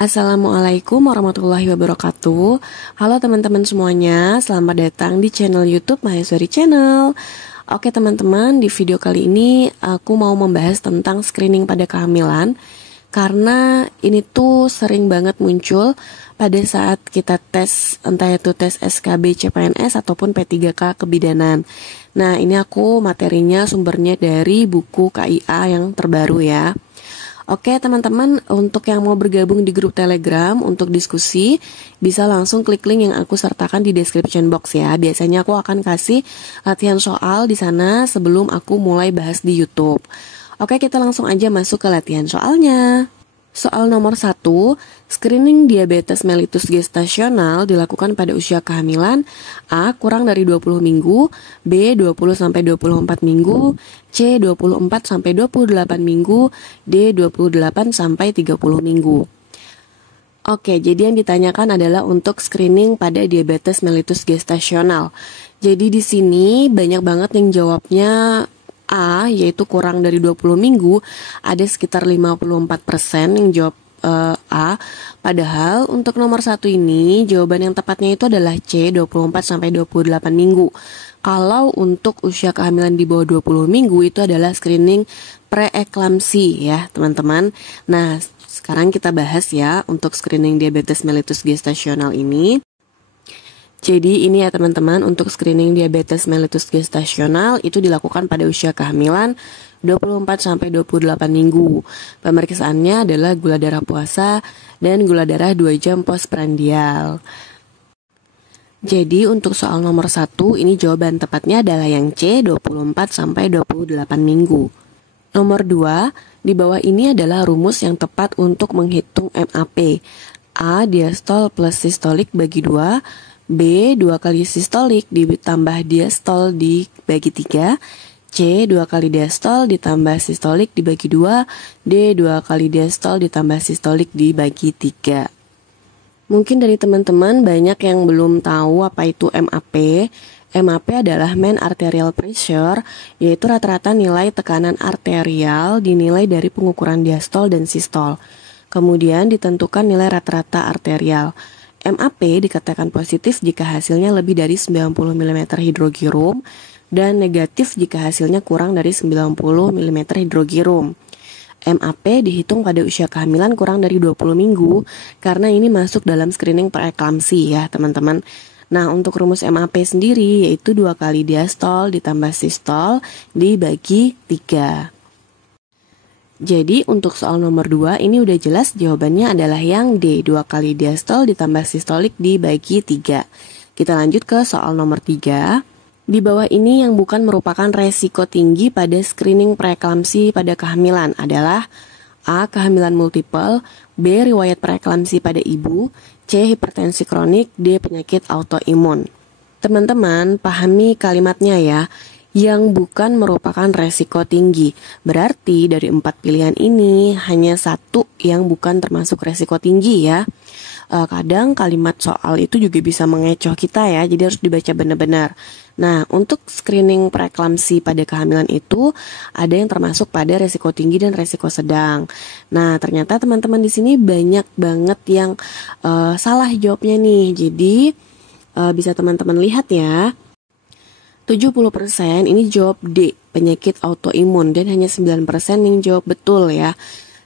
Assalamualaikum warahmatullahi wabarakatuh. Halo teman-teman semuanya, selamat datang di channel YouTube Maheswari Channel. Oke teman-teman, di video kali ini aku mau membahas tentang screening pada kehamilan. Karena ini tuh sering banget muncul pada saat kita tes, entah itu tes SKB CPNS ataupun P3K kebidanan. Nah, ini aku materinya sumbernya dari buku KIA yang terbaru ya. Oke teman-teman, untuk yang mau bergabung di grup Telegram untuk diskusi, bisa langsung klik link yang aku sertakan di description box ya. Biasanya aku akan kasih latihan soal di sana sebelum aku mulai bahas di YouTube. Oke, kita langsung aja masuk ke latihan soalnya. Soal nomor 1, screening diabetes mellitus gestasional dilakukan pada usia kehamilan A. kurang dari 20 minggu, B. 20-24 minggu, C. 24-28 minggu, D. 28-30 minggu. Oke, jadi yang ditanyakan adalah untuk screening pada diabetes mellitus gestasional. Jadi di sini banyak banget yang jawabnya A, yaitu kurang dari 20 minggu, ada sekitar 54% yang jawab A. Padahal untuk nomor 1 ini, jawaban yang tepatnya itu adalah C, 24-28 minggu. Kalau untuk usia kehamilan di bawah 20 minggu, itu adalah screening preeklamsi ya teman-teman. Nah, sekarang kita bahas ya untuk screening diabetes mellitus gestasional ini. Jadi ini ya teman-teman, untuk screening diabetes mellitus gestasional itu dilakukan pada usia kehamilan 24-28 minggu. Pemeriksaannya adalah gula darah puasa dan gula darah 2 jam postprandial. Jadi untuk soal nomor 1 ini jawaban tepatnya adalah yang C, 24-28 minggu. Nomor 2, di bawah ini adalah rumus yang tepat untuk menghitung MAP. A, diastol plus sistolik bagi 2, B, 2 kali sistolik ditambah diastol dibagi 3, C, 2 kali diastol ditambah sistolik dibagi 2, D, 2 kali diastol ditambah sistolik dibagi 3. Mungkin dari teman-teman banyak yang belum tahu apa itu MAP. MAP adalah mean arterial pressure, yaitu rata-rata nilai tekanan arterial dinilai dari pengukuran diastol dan sistol. Kemudian ditentukan nilai rata-rata arterial. MAP dikatakan positif jika hasilnya lebih dari 90 mm hidrogirum dan negatif jika hasilnya kurang dari 90 mm hidrogirum. MAP dihitung pada usia kehamilan kurang dari 20 minggu karena ini masuk dalam screening preeklamsi ya teman-teman. Nah, untuk rumus MAP sendiri yaitu 2 kali diastol ditambah sistol dibagi 3. Jadi untuk soal nomor 2 ini udah jelas jawabannya adalah yang D, 2 kali diastol ditambah sistolik dibagi 3. Kita lanjut ke soal nomor 3. Di bawah ini yang bukan merupakan resiko tinggi pada screening preeklamsi pada kehamilan adalah A. kehamilan multiple, B. riwayat preeklamsi pada ibu, C. hipertensi kronik, D. penyakit autoimun. Teman-teman pahami kalimatnya ya. Yang bukan merupakan resiko tinggi. Berarti dari 4 pilihan ini hanya 1 yang bukan termasuk resiko tinggi ya. Kadang kalimat soal itu juga bisa mengecoh kita ya, jadi harus dibaca benar-benar. Nah, untuk screening preeklamsi pada kehamilan itu ada yang termasuk pada resiko tinggi dan resiko sedang. Nah, ternyata teman-teman di sini banyak banget yang salah jawabnya nih. Jadi bisa teman-teman lihat ya. 70% ini jawab D, penyakit autoimun, dan hanya 9% yang jawab betul ya.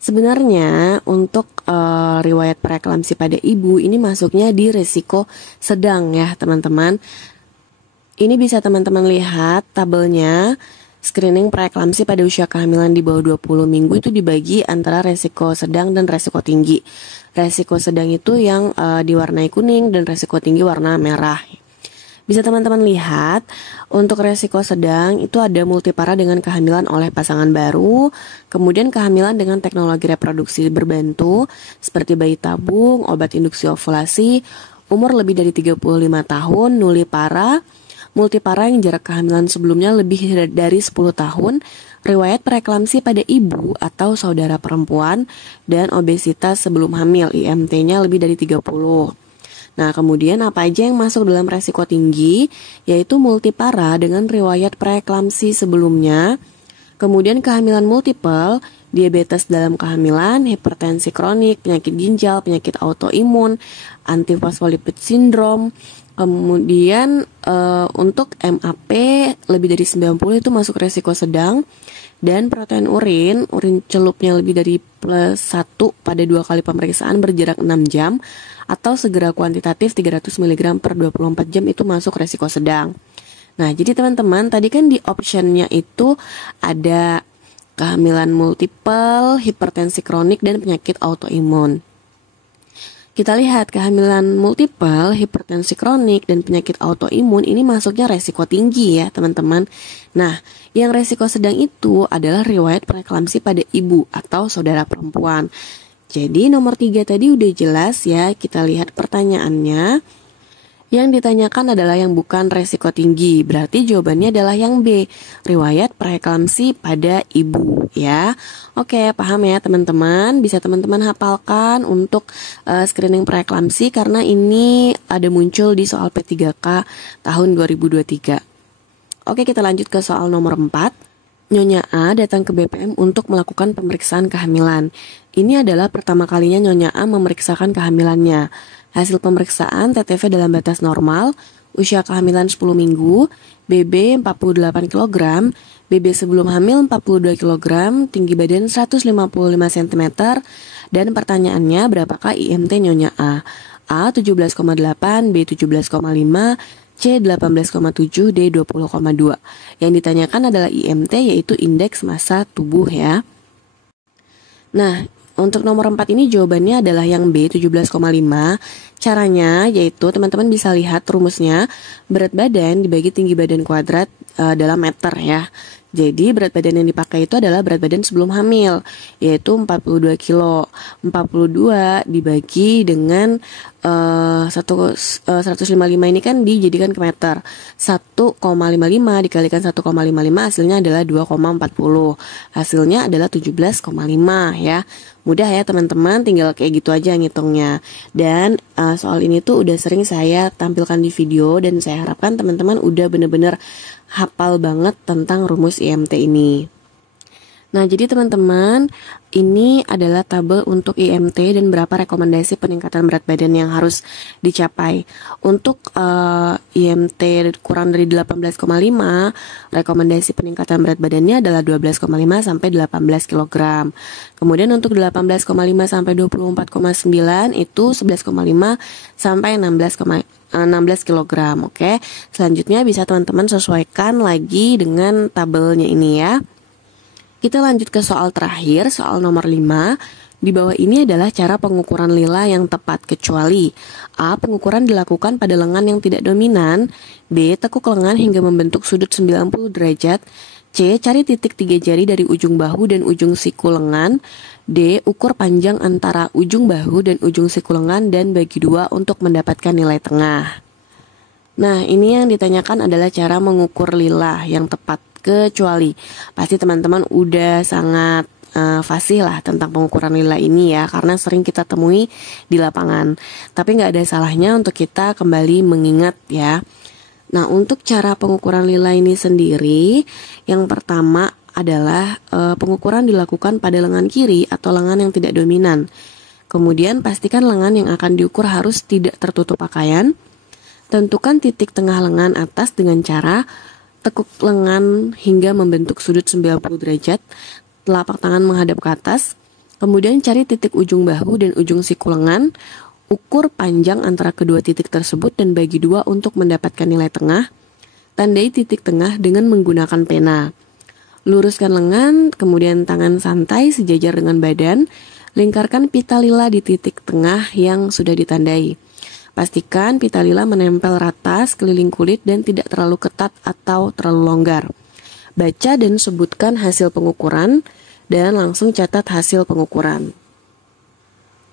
Sebenarnya untuk riwayat preeklamsi pada ibu ini masuknya di resiko sedang ya teman-teman. Ini bisa teman-teman lihat tabelnya. Screening preeklamsi pada usia kehamilan di bawah 20 minggu itu dibagi antara resiko sedang dan resiko tinggi. Resiko sedang itu yang diwarnai kuning dan resiko tinggi warna merah. Bisa teman-teman lihat, untuk resiko sedang itu ada multipara dengan kehamilan oleh pasangan baru, kemudian kehamilan dengan teknologi reproduksi berbantu, seperti bayi tabung, obat induksi ovulasi, umur lebih dari 35 tahun, nulipara, multipara yang jarak kehamilan sebelumnya lebih dari 10 tahun, riwayat preeklamsi pada ibu atau saudara perempuan, dan obesitas sebelum hamil, IMT-nya lebih dari 30. Nah, kemudian apa aja yang masuk dalam resiko tinggi, yaitu multipara dengan riwayat preeklamsi sebelumnya, kemudian kehamilan multiple diabetes dalam kehamilan, hipertensi kronik, penyakit ginjal, penyakit autoimun, antifosfolipid syndrome. Kemudian untuk MAP lebih dari 90 itu masuk resiko sedang. Dan protein urin celupnya lebih dari +1 pada 2 kali pemeriksaan berjarak 6 jam atau segera kuantitatif 300 mg per 24 jam itu masuk resiko sedang. Nah, jadi teman-teman, tadi kan di optionnya itu ada kehamilan multiple, hipertensi kronik, dan penyakit autoimun. Kita lihat kehamilan multiple, hipertensi kronik, dan penyakit autoimun ini masuknya resiko tinggi ya teman-teman. Nah, yang resiko sedang itu adalah riwayat preeklamsi pada ibu atau saudara perempuan. Jadi nomor 3 tadi udah jelas ya, kita lihat pertanyaannya. Yang ditanyakan adalah yang bukan resiko tinggi, berarti jawabannya adalah yang B, riwayat preeklamsi pada ibu ya. Oke, paham ya teman-teman, bisa teman-teman hafalkan untuk screening preeklamsi karena ini ada muncul di soal P3K tahun 2023. Oke, kita lanjut ke soal nomor 4. Nyonya A datang ke BPM untuk melakukan pemeriksaan kehamilan. Ini adalah pertama kalinya Nyonya A memeriksakan kehamilannya. Hasil pemeriksaan TTV dalam batas normal, usia kehamilan 10 minggu, BB 48 kg, BB sebelum hamil 42 kg, tinggi badan 155 cm, dan pertanyaannya berapakah IMT Nyonya A? A 17,8, B 17,5, C 18,7, D 20,2. Yang ditanyakan adalah IMT yaitu indeks massa tubuh ya. Nah, untuk nomor 4 ini jawabannya adalah yang B 17,5. Caranya yaitu teman-teman bisa lihat rumusnya, berat badan dibagi tinggi badan kuadrat dalam meter ya. Jadi berat badan yang dipakai itu adalah berat badan sebelum hamil, yaitu 42 kilo. 42 dibagi dengan 155 ini kan dijadikan ke meter. 1,55 dikalikan 1,55 hasilnya adalah 2,40. Hasilnya adalah 17,5 ya. Mudah ya teman-teman, tinggal kayak gitu aja ngitungnya. Dan soal ini tuh udah sering saya tampilkan di video dan saya harapkan teman-teman udah bener-bener hafal banget tentang rumus IMT ini. Nah, jadi teman-teman, ini adalah tabel untuk IMT dan berapa rekomendasi peningkatan berat badan yang harus dicapai. Untuk IMT kurang dari 18,5, rekomendasi peningkatan berat badannya adalah 12,5 sampai 18 kg. Kemudian untuk 18,5 sampai 24,9 itu 11,5 sampai 16 kg. Oke. Selanjutnya bisa teman-teman sesuaikan lagi dengan tabelnya ini ya. Kita lanjut ke soal terakhir, soal nomor 5. Di bawah ini adalah cara pengukuran lila yang tepat kecuali A. Pengukuran dilakukan pada lengan yang tidak dominan, B. Tekuk lengan hingga membentuk sudut 90 derajat, C. Cari titik 3 jari dari ujung bahu dan ujung siku lengan, D. Ukur panjang antara ujung bahu dan ujung siku lengan dan bagi 2 untuk mendapatkan nilai tengah. Nah, ini yang ditanyakan adalah cara mengukur lila yang tepat kecuali. Pasti teman-teman udah sangat fasih lah tentang pengukuran lila ini ya, karena sering kita temui di lapangan. Tapi nggak ada salahnya untuk kita kembali mengingat ya. Nah, untuk cara pengukuran lila ini sendiri, yang pertama adalah pengukuran dilakukan pada lengan kiri atau lengan yang tidak dominan. Kemudian pastikan lengan yang akan diukur harus tidak tertutup pakaian. Tentukan titik tengah lengan atas dengan cara tekuk lengan hingga membentuk sudut 90 derajat, telapak tangan menghadap ke atas, kemudian cari titik ujung bahu dan ujung siku lengan, ukur panjang antara kedua titik tersebut dan bagi 2 untuk mendapatkan nilai tengah, tandai titik tengah dengan menggunakan pena. Luruskan lengan, kemudian tangan santai sejajar dengan badan, lingkarkan pita lila di titik tengah yang sudah ditandai. Pastikan pita lila menempel rata sekeliling kulit dan tidak terlalu ketat atau terlalu longgar. Baca dan sebutkan hasil pengukuran dan langsung catat hasil pengukuran.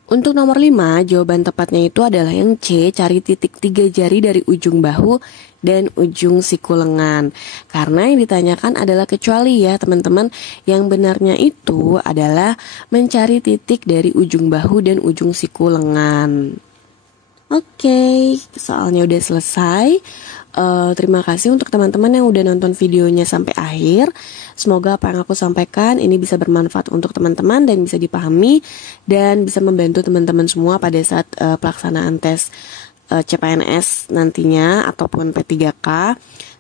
Untuk nomor 5, jawaban tepatnya itu adalah yang C, cari titik 3 jari dari ujung bahu dan ujung siku lengan. Karena yang ditanyakan adalah kecuali ya teman-teman, yang benarnya itu adalah mencari titik dari ujung bahu dan ujung siku lengan. Oke, soalnya udah selesai. Terima kasih untuk teman-teman yang udah nonton videonya sampai akhir. Semoga apa yang aku sampaikan ini bisa bermanfaat untuk teman-teman dan bisa dipahami dan bisa membantu teman-teman semua pada saat pelaksanaan tes CPNS nantinya ataupun P3K.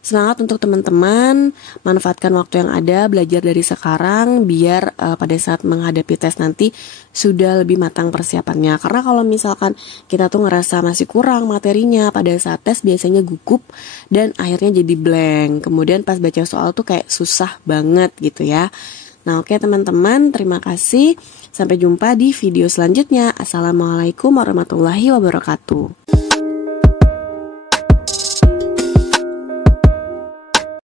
Semangat untuk teman-teman, manfaatkan waktu yang ada, belajar dari sekarang biar pada saat menghadapi tes nanti sudah lebih matang persiapannya. Karena kalau misalkan kita tuh ngerasa masih kurang materinya pada saat tes biasanya gugup dan akhirnya jadi blank. Kemudian pas baca soal tuh kayak susah banget gitu ya. Nah oke teman-teman, terima kasih. Sampai jumpa di video selanjutnya. Assalamualaikum warahmatullahi wabarakatuh.